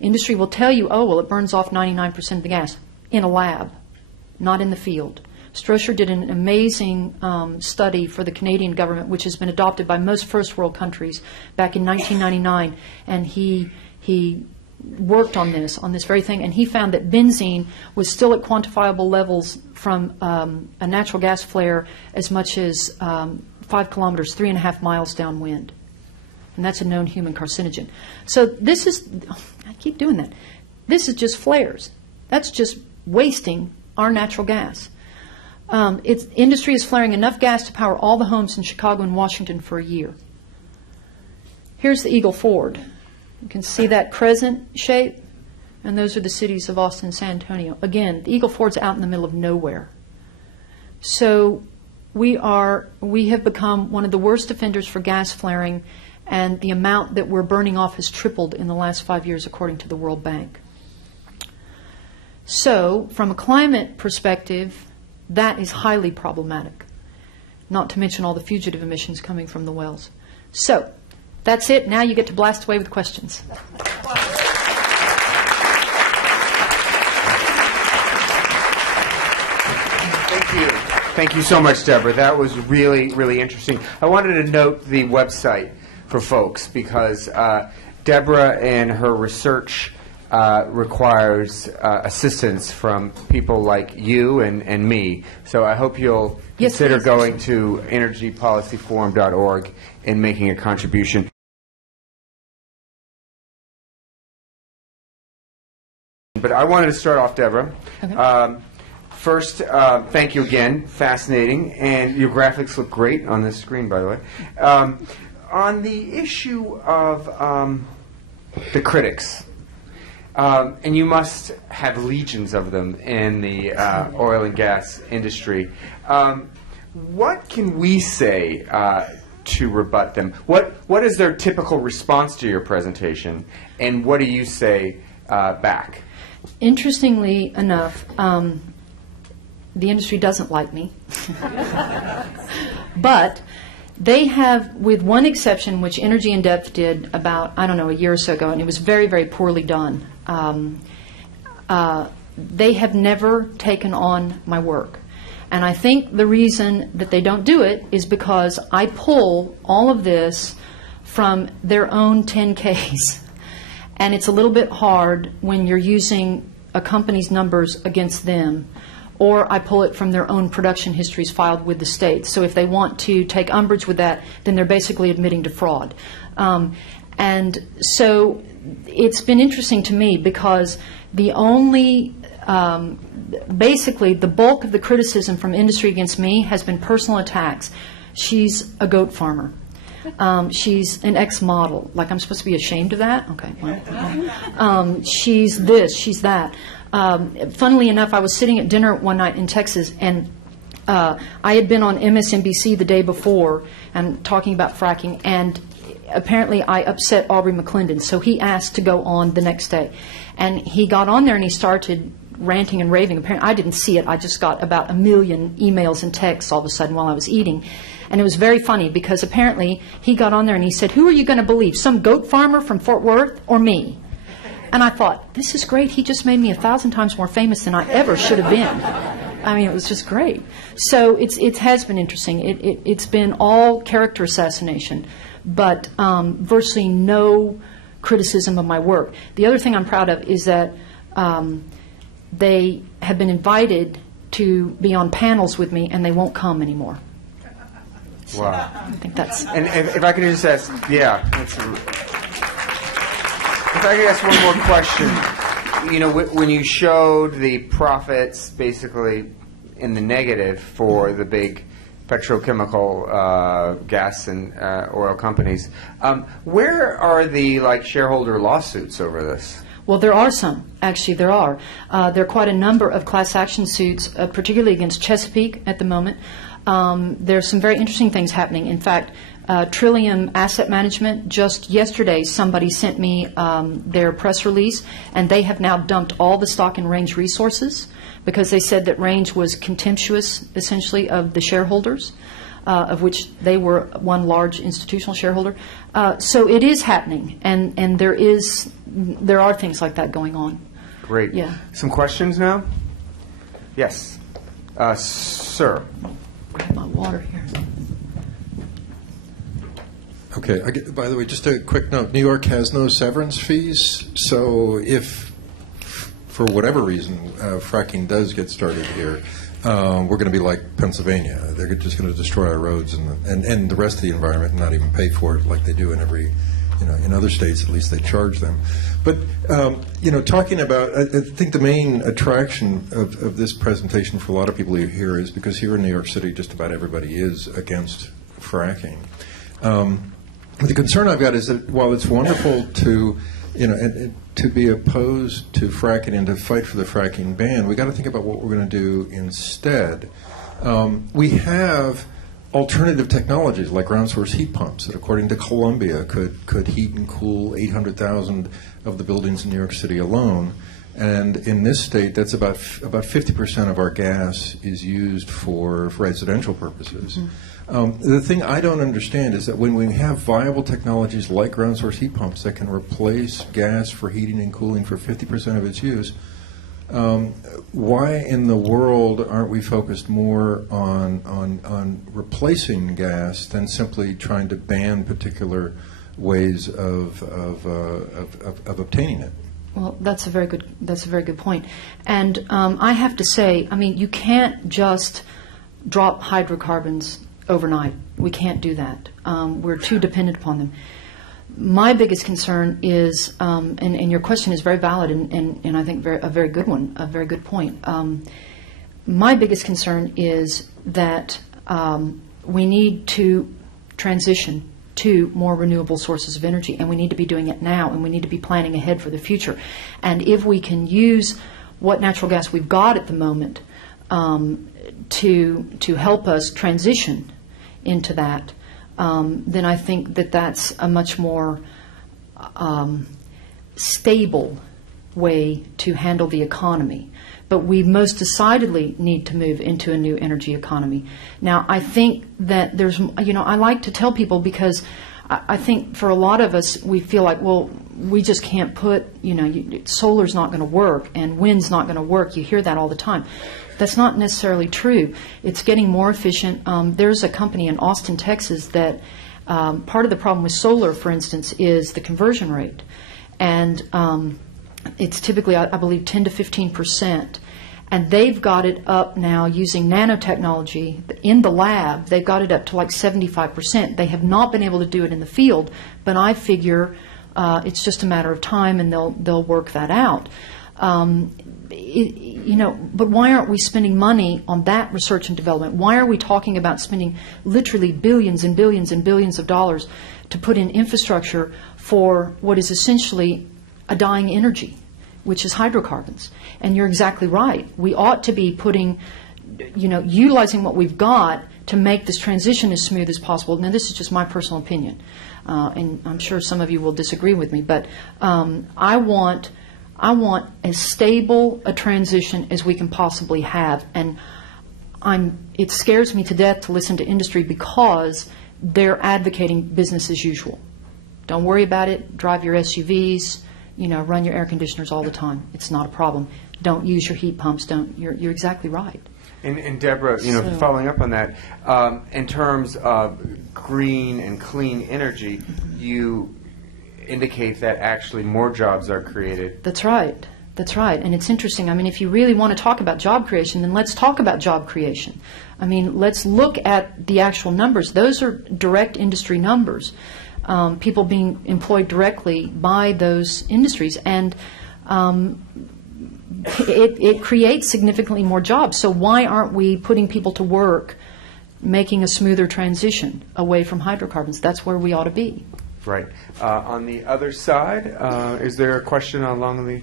Industry will tell you, oh, well, it burns off 99% of the gas in a lab, not in the field. Stroesher did an amazing study for the Canadian government, which has been adopted by most first world countries back in 1999, and he worked on this very thing, and he found that benzene was still at quantifiable levels from a natural gas flare as much as 5 kilometers, 3.5 miles downwind. And that's a known human carcinogen. So this is, I keep doing that, this is just flares. That's just wasting our natural gas. Industry is flaring enough gas to power all the homes in Chicago and Washington for a year. Here's the Eagle Ford. You can see that crescent shape, and those are the cities of Austin and San Antonio. Again, the Eagle Ford's out in the middle of nowhere. So we have become one of the worst offenders for gas flaring, and the amount that we're burning off has tripled in the last 5 years, according to the World Bank. So, from a climate perspective, that is highly problematic, not to mention all the fugitive emissions coming from the wells. So, that's it. Now you get to blast away with questions. Thank you. Thank you so much, Deborah. That was really, really interesting. I wanted to note the website for folks because Deborah and her research requires assistance from people like you and me. So I hope you'll consider going to energypolicyforum.org and making a contribution. But I wanted to start off, Deborah. Okay. First, thank you again. Fascinating. And your graphics look great on this screen, by the way. On the issue of the critics, and you must have legions of them in the oil and gas industry, what can we say to rebut them? What is their typical response to your presentation, and what do you say back? Interestingly enough, the industry doesn't like me. But they have, with one exception, which Energy in Depth did about, I don't know, a year or so ago, and it was very, very poorly done. They have never taken on my work. And I think the reason that they don't do it is because I pull all of this from their own 10Ks. And it's a little bit hard when you're using a company's numbers against them, or I pull it from their own production histories filed with the state. So if they want to take umbrage with that, then they're basically admitting to fraud. And so it's been interesting to me because the only, basically the bulk of the criticism from industry against me has been personal attacks. She's a goat farmer. She's an ex-model. Like, I'm supposed to be ashamed of that? Okay. Well, she's this, she's that. Funnily enough, I was sitting at dinner one night in Texas, and I had been on MSNBC the day before and talking about fracking, and apparently I upset Aubrey McClendon, so he asked to go on the next day. And he got on there and he started ranting and raving. Apparently, I didn't see it. I just got about 1 million emails and texts all of a sudden while I was eating. And it was very funny because apparently he got on there and he said, "Who are you going to believe, some goat farmer from Fort Worth or me?" And I thought, this is great. He just made me 1,000 times more famous than I ever should have been. I mean, it was just great. So it has been interesting. It's been all character assassination, but virtually no criticism of my work. The other thing I'm proud of is that they have been invited to be on panels with me, and they won't come anymore. Wow. I think that's... And if I could just ask, yeah. If I could ask one more question. You know, when you showed the profits basically in the negative for the big petrochemical gas and oil companies, where are the shareholder lawsuits over this? Well, there are some. Actually, there are. There are quite a number of class action suits, particularly against Chesapeake at the moment. There's some very interesting things happening. In fact, Trillium Asset Management, just yesterday somebody sent me their press release, and they have now dumped all the stock in Range Resources because they said that Range was contemptuous, essentially, of the shareholders, of which they were one large institutional shareholder. So it is happening, and there are things like that going on. Great. Yeah. Some questions now? Yes. Sir. Grab my water here. Okay. By the way, just a quick note. New York has no severance fees, so if, for whatever reason, fracking does get started here, we're going to be like Pennsylvania. They're just going to destroy our roads and the rest of the environment and not even pay for it like they do in every, in other states. At least they charge them. But, talking about, I think the main attraction of this presentation for a lot of people here is because here in New York City, just about everybody is against fracking. The concern I've got is that while it's wonderful to, to be opposed to fracking and to fight for the fracking ban, we got to think about what we're going to do instead. We have alternative technologies like ground source heat pumps that, according to Columbia, could heat and cool 800,000 of the buildings in New York City alone. And in this state, that's about 50% of our gas is used for residential purposes. Mm-hmm. The thing I don't understand is that when we have viable technologies like ground source heat pumps that can replace gas for heating and cooling for 50% of its use, why in the world aren't we focused more on replacing gas than simply trying to ban particular ways of obtaining it? Well, that's a very good point. And I have to say, I mean, you can't just drop hydrocarbons overnight. We can't do that. We're too dependent upon them. My biggest concern is, and your question is very valid and I think a very good one, a very good point. My biggest concern is that we need to transition to more renewable sources of energy, and we need to be doing it now, and we need to be planning ahead for the future. And if we can use what natural gas we've got at the moment to help us transition into that, then I think that that's a much more stable way to handle the economy. But we most decidedly need to move into a new energy economy. Now, I think that there's, I like to tell people, because I think for a lot of us, we feel like, well, we just can't put, solar's not going to work and wind's not going to work. You hear that all the time. That's not necessarily true. It's getting more efficient. There's a company in Austin, Texas that part of the problem with solar, for instance, is the conversion rate. And it's typically, I believe, 10 to 15%. And they've got it up now using nanotechnology in the lab. They've got it up to like 75%. They have not been able to do it in the field, but I figure it's just a matter of time, and they'll work that out. But why aren't we spending money on that research and development? Why are we talking about spending literally billions and billions and billions of dollars to put in infrastructure for what is essentially a dying energy, which is hydrocarbons? And you're exactly right. We ought to be putting, utilizing what we've got to make this transition as smooth as possible. Now, this is just my personal opinion, and I'm sure some of you will disagree with me, but I want as stable a transition as we can possibly have. And it scares me to death to listen to industry, because they're advocating business as usual. Don't worry about it. Drive your SUVs. Run your air conditioners all the time. It's not a problem. Don't use your heat pumps. You're exactly right. And Deborah, following up on that, in terms of green and clean energy, you indicate that actually more jobs are created. That's right. That's right. And it's interesting. I mean, if you really want to talk about job creation, then let's talk about job creation. I mean, let's look at the actual numbers. Those are direct industry numbers. People being employed directly by those industries, and it creates significantly more jobs. So why aren't we putting people to work, making a smoother transition away from hydrocarbons? That's where we ought to be. Right. On the other side, is there a question along the...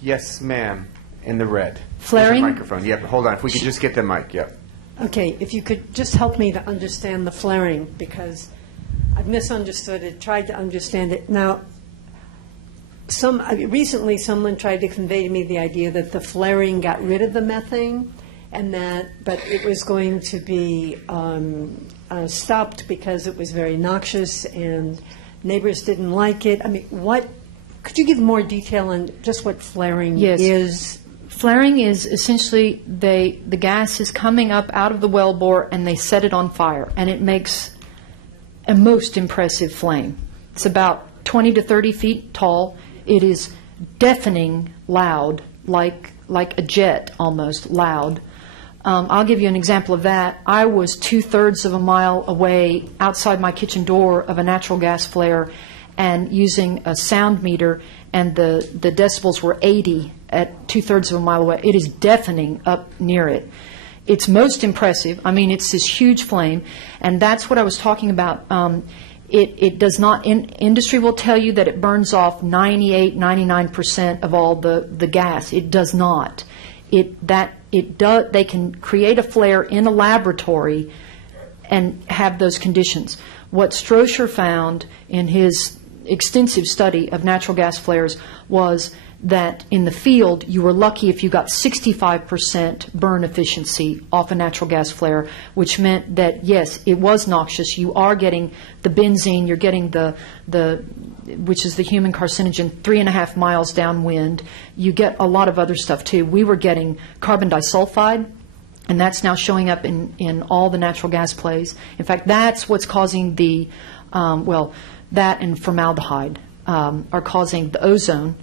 Yes, ma'am, in the red. Flaring? There's a microphone. Yep, hold on. If we could just get the mic, yep. Okay, if you could just help me to understand the flaring, because I've misunderstood it, tried to understand it. Now, recently someone tried to convey to me the idea that the flaring got rid of the methane, but it was going to be stopped because it was very noxious and neighbors didn't like it. I mean, could you give more detail on just what flaring is? Flaring is essentially the gas is coming up out of the wellbore and they set it on fire, and it makes a most impressive flame. It's about 20 to 30 feet tall. It is deafening loud, like a jet almost loud. I'll give you an example of that. I was 2/3 of a mile away outside my kitchen door of a natural gas flare, and using a sound meter, and the decibels were 80 at 2/3 of a mile away. It is deafening up near it. It's most impressive. I mean, it's this huge flame, and that's what I was talking about. It does not, industry will tell you that it burns off 98-99% of all the gas. It does not. They can create a flare in a laboratory and have those conditions. What Stroesher found in his extensive study of natural gas flares was that in the field you were lucky if you got 65% burn efficiency off a natural gas flare, which meant that yes, it was noxious. You are getting the benzene, you're getting the which is the human carcinogen 3.5 miles downwind. You get a lot of other stuff too. We were getting carbon disulfide, and that's now showing up in all the natural gas plays. In fact, that's what's causing the that and formaldehyde are causing the ozone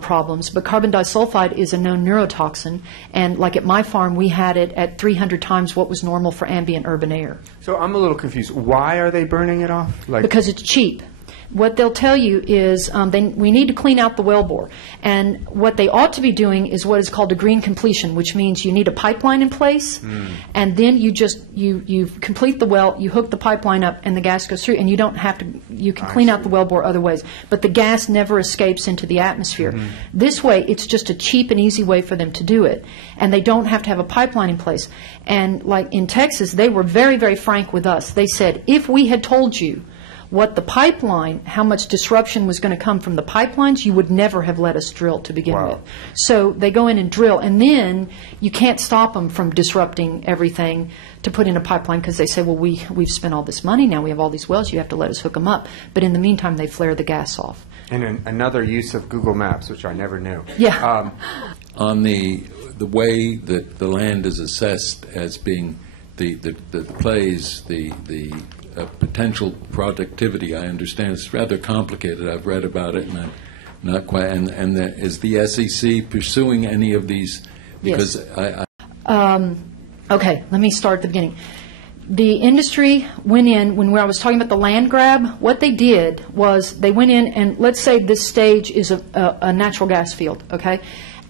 problems. But carbon disulfide is a known neurotoxin, and like at my farm, we had it at 300 times what was normal for ambient urban air. So I'm a little confused. Why are they burning it off? Because it's cheap. what they'll tell you is we need to clean out the wellbore. And what they ought to be doing is what is called a green completion, which means you need a pipeline in place, and then you complete the well, you hook the pipeline up, and the gas goes through, and you don't have to, you can clean out the wellbore other ways. But the gas never escapes into the atmosphere. This way, it's just a cheap and easy way for them to do it. And they don't have to have a pipeline in place. And like in Texas, they were very, very frank with us. They said, if we had told you what the pipeline, how much disruption was going to come from the pipelines, you would never have let us drill to begin with. So they go in and drill, and then you can't stop them from disrupting everything to put in a pipeline because they say, well, we've spent all this money, now we have all these wells, you have to let us hook them up. But in the meantime, they flare the gas off. And another use of Google Maps, which I never knew. Yeah. On the way that the land is assessed as being the plays, the potential productivity, I understand it's rather complicated. I've read about it, and I'm not quite. And is the SEC pursuing any of these? Because yes. Okay, let me start at the beginning. The industry went in, when I was talking about the land grab, what they did was they went in, and let's say this stage is a natural gas field, okay?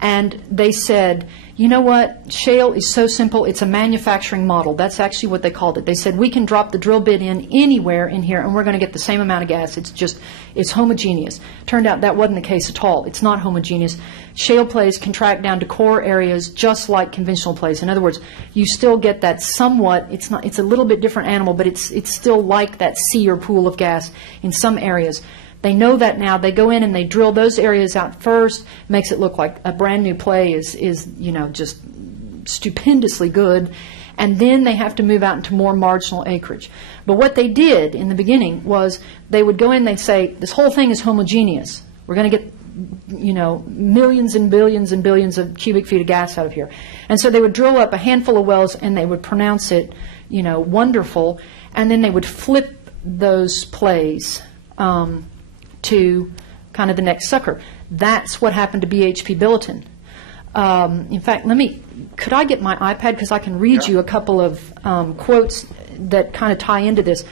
And they said, you know what, shale is so simple, it's a manufacturing model. That's actually what they called it. They said, we can drop the drill bit in anywhere in here, and we're going to get the same amount of gas. It's homogeneous. Turned out that wasn't the case at all. It's not homogeneous. Shale plays contract down to core areas just like conventional plays. In other words, you still get that somewhat, it's a little bit different animal, but it's still like that sea or pool of gas in some areas. They know that now. They go in and they drill those areas out first, makes it look like a brand new play is just stupendously good, and then they have to move out into more marginal acreage. But what they did in the beginning was they would go in, they'd say, this whole thing is homogeneous. We're going to get millions and billions and billions of cubic feet of gas out of here. And so they would drill up a handful of wells and they would pronounce it, wonderful, and then they would flip those plays to kind of the next sucker. That's what happened to BHP Billiton. In fact, could I get my iPad, because I can read you a couple of quotes that kind of tie into this,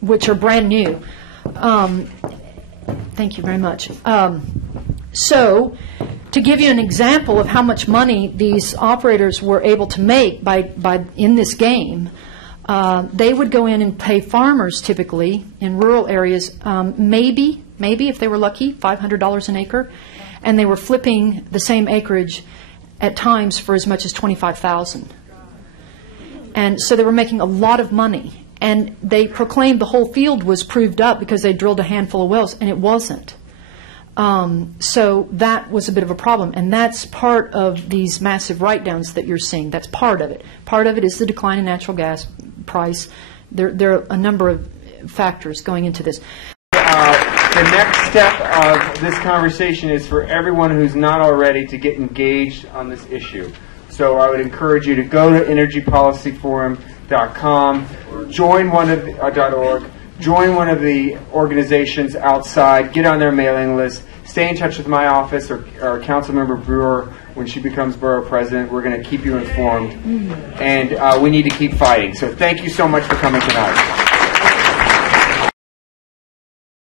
which are brand new. Thank you very much. So, to give you an example of how much money these operators were able to make by in this game, they would go in and pay farmers typically in rural areas, maybe if they were lucky, $500 an acre, and they were flipping the same acreage at times for as much as $25,000. And so they were making a lot of money. And they proclaimed the whole field was proved up because they drilled a handful of wells, and it wasn't. So that was a bit of a problem, and that's part of these massive write-downs that you're seeing. That's part of it. Part of it is the decline in natural gas price. There are a number of factors going into this. The next step of this conversation is for everyone who's not already to get engaged on this issue. So I would encourage you to go to energypolicyforum.com, join one of the, .org, join one of the organizations outside, get on their mailing list, stay in touch with my office or Councilmember Brewer when she becomes borough president. We're going to keep you informed, and we need to keep fighting. So thank you so much for coming tonight.